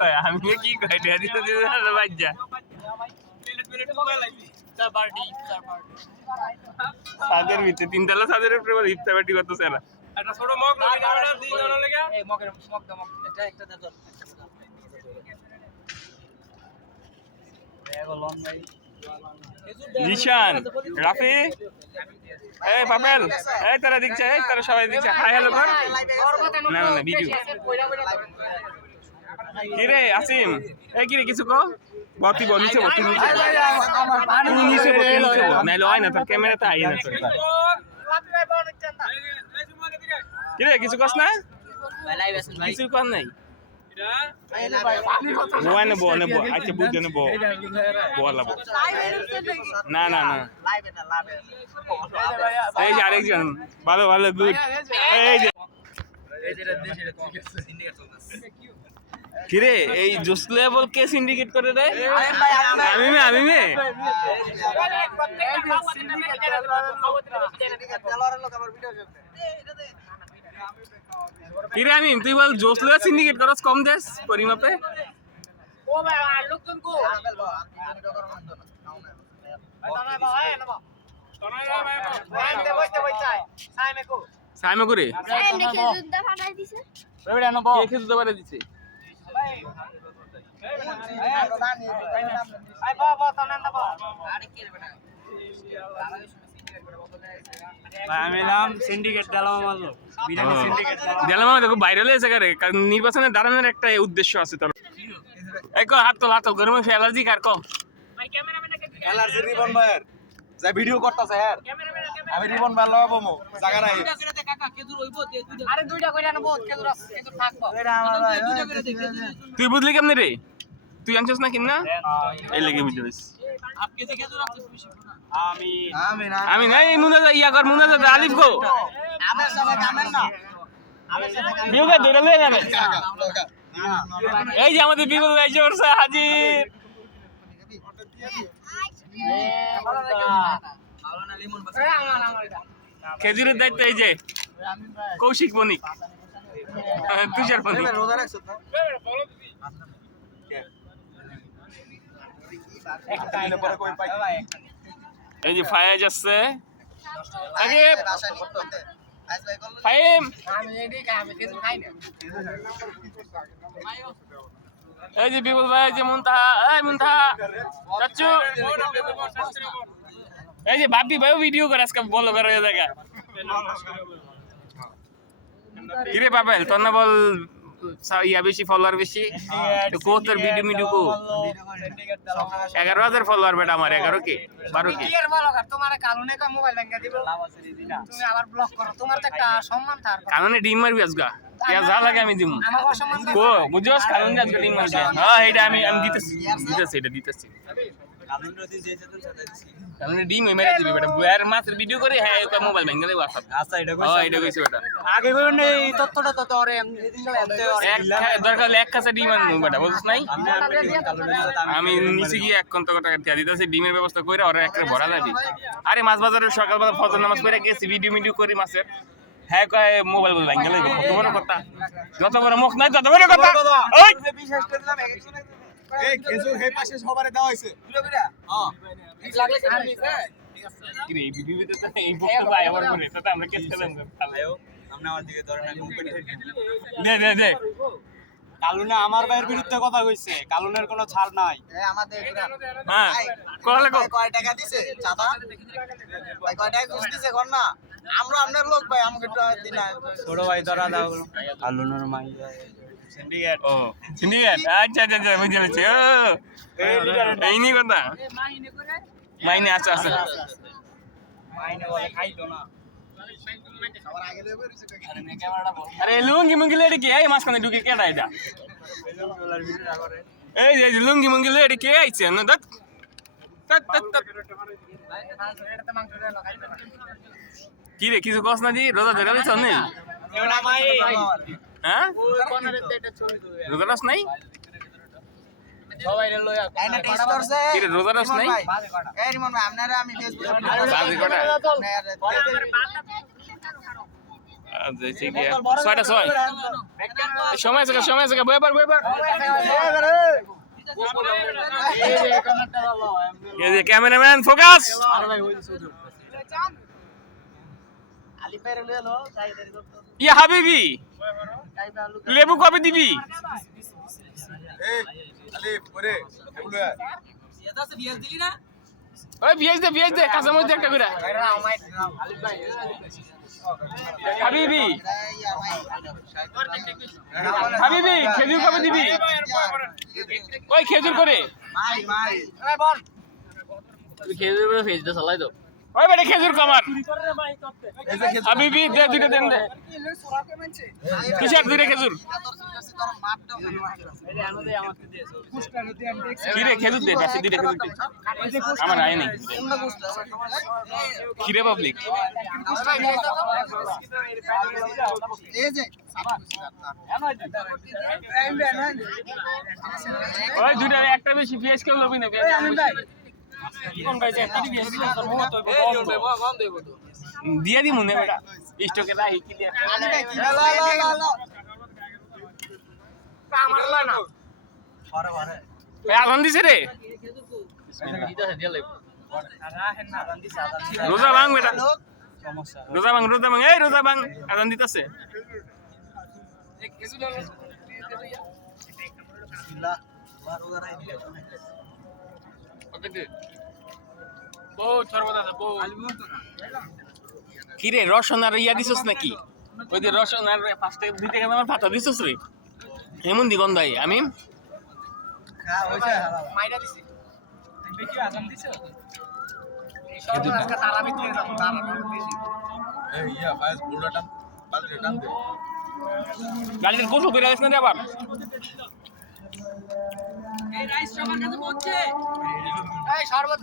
কয় আমি কি কয় টিয়া দিতে দিতে বাজ্জা সাদের ভিতরে তিনতলা সাদের উপরে ইফতার পার্টি করতেছে এরা একটা ছোট মগ লাগে দিই না লাগা এই মগের মগ দাও এটা একটা দাও জিশান রাফি এই পাপেল এই তারা দেখছে এই তারা সবাই দেখছে হাই হ্যালো কর না না না ভিডিও কি রে আসিম এই কি রে কিছু কো বতি বলিছে বতি নিচে তুমি নিচে বতি নিচে নাইলে হয় না তো ক্যামেরাতে আই না তো কি রে কিছু কস না কিছু কর নাই Bukan nebo, aja buat nebo, bola bo. Nah. Saya cari kan, balu good. Kira, just level ke syndicate kore deh. Ami me. কিরে আমি তুই বল জোসলে সিন্ডিকেট করস কম দেস পরিমাপে ও ভাই আর লোকজন কো সাইমে করে খেজুরদা ফাটাই দিছে ওইটা না বল খেজুরদা ফাটাই দিছে আই বাবা তানা না বাবা আরে কি রে বেটা আমি নাম সিন্ডিকেট ডালামা মারলো বিরিয়ানি সিন্ডিকেট ডালামা দেখো ভাইরাল হয়েছে কারণ নির্বাচনে দাঁড়ানোর একটা উদ্দেশ্য আছে তোর এক হাত তো গরমে অ্যালার্জি কার কম ভাই ক্যামেরাম্যানকে অ্যালার্জি রিবন ভাইয়ের যা ভিডিও করতেছে यार আমি রিবন ভাই লাগাবো মো জায়গা নাই দুইটা করে দে কাকা কেদুর হইবো দুইটা আরে দুইটা কইরা না বহুত কেদুর আছে কেদুর থাকবো এটা আমার দুইটা করে দে তুই বুঝলি কেমনে রে তুই আনছস না কিনা এই লাগি বুঝছিস আপকে যে কেদুর আছে তুমি শিখো না আমি নাই মুনাজা ইয়া কর মুনাজা আলিফ গো আমার সাথে কামেন না আমি সাথে কামেন বিউকে ধরে লয়ে যাবে এই যে আমাদের বিপুল ভাই যে ওরসা হাজির খেজুরের দায়িত্ব এই যে কৌশিক বণিক তুষার বণিক এই যে ফায়াজ আছে ফাহিম এই যে বিপুল ভাই যে মুনতাহা চাচু এই যে ভাবি ভাইও ভিডিও করে আজকে বলো করে জায়গা কিরে পাবেল তোর না বল ইয়া বেশি ফলোয়ার বেশি তো কোতর ভিডিও মিডিও কো 11000 ফলোয়ার বেটা আমার 11 কে 12 কে কি বলো কর তোমার কালুনে কা মোবাইল ভাঙা দিব তুমি আবার ব্লক করো তোমার তো একটা সম্মান থার কালুনে ডিম মারবি আজগা কে যা লাগে আমি দিমু আমার অসম্মান কো বুঝছস কালুনে আজকে ডিম মারবি হ্যাঁ এইটা আমি দিতেছি এটা দিতেছি কালুনে রদি যেতে তো সাথে দিছি কালুনে ডিম মেরে দিবি বেটা বুয়ার মাত্র ভিডিও করে হ্যাঁ ওটা মোবাইল ভাঙা দেব আচ্ছা এটা কইছ এটা কইছ বেটা আগে কইন এই তত্ত্বটা তো তোরে এদিন দরকার এক কাছে ডিম আনবো বেটা বুঝছ নাই আমি নিচে গিয়ে 1 কোটি টাকা দিয়া দিতেছি ডিমের ব্যবস্থা কইরা ওরে একরে ভরা যাবি আরে মাছ বাজারে সকালবেলা ফজর নামাজ পড়ে গেছি ভিডিও করি মাছের হ্যাঁ কয় মোবাইল বল ভাঙা লাগবে কত বড় কথা যত বড় মুখ নাই তত বড় কথা ওই বিশ্বাস করে দিলাম এই খেজুর হে পাশে সবারে দেওয়া হইছে হ্যাঁ লাগলে আমি ঠিক আছে কি রে ভিডিওতে তো এই বক্ত ভাই আমার মনে তো আমরা কেস খেলাম খালায়ও আমরা আমার দিকে ধরে না মুখ পেটে দে কালুনা আমার ভাইয়ের বিরুদ্ধে কথা কইছে কালুনের কোনো ছাড় নাই আমাদের হ্যাঁ কয় টাকা দিছে চাঁদা ভাই কয় টাকা ঘুষ দিছে কোন না আমরা আপনার লোক ভাই আমাকে একটু দিন ছোট ভাই ধরা দাও কালুনের মাই সিন্ডিকেট আচ্ছা বুঝে গেছি ও এই নি কথা মাইনে আছে মাইনে বলে খাইতো না আরে লুঙ্গি মুঙ্গি লেডি কে এই মাঝখানে ঢুকে কেডা এটা এই যে লুঙ্গি মুঙ্গি লেডি কে আইছে না দেখ কি রে কিছু কস না জি রোজা ধরে আছিস না হ্যাঁ রোজারাস নাই সবাই রে লয়া কাইনা টেস্ট করছে কি রে রোজারাস নাই এই রিমন ভাই আপনারা আমি ফেসবুকে বাজি কটা ছয়টা ছয় সময় আছে বয়ে পার ক্যামেরাম্যান ফোকাস ইয়া হাবিবি লেবু কবে দিবি ওই বিয়াজ দে কাঁচা মরিচ একটা করে হাবিবি খেজুর কবে দিবি ওই খেজুর করে খেজুর করে ফেজটা চালাই দাও ওই বেটা খেজুর কমার হাবিবি দে দুইটা দেন দে কিসের দুইটা খেজুর কিরে খেজুর দে বেশি দুইটা খেজুর দে আমার আয় নেই খিরে পাবলিক ওই দুইটা একটা বেশি পেঁয়াজ কেউ লবি না দিয়ে দি মনে বেটা স্টকে রাখি কি দিয়ে আগুন দিছে রে রোজা ভাঙ বেটা রোজা ভাঙ এই রোজা ভাঙ আগুন দিতেছে কিরে রসন আর ইয়া দিছস নাকি ওই যে রসন আর পাঁচটা দিতে গেলে আমার পাতা দিছস রে এমন দি গন্ধ আমি গাড়ির গোসল করে আসিস না আবার শরবত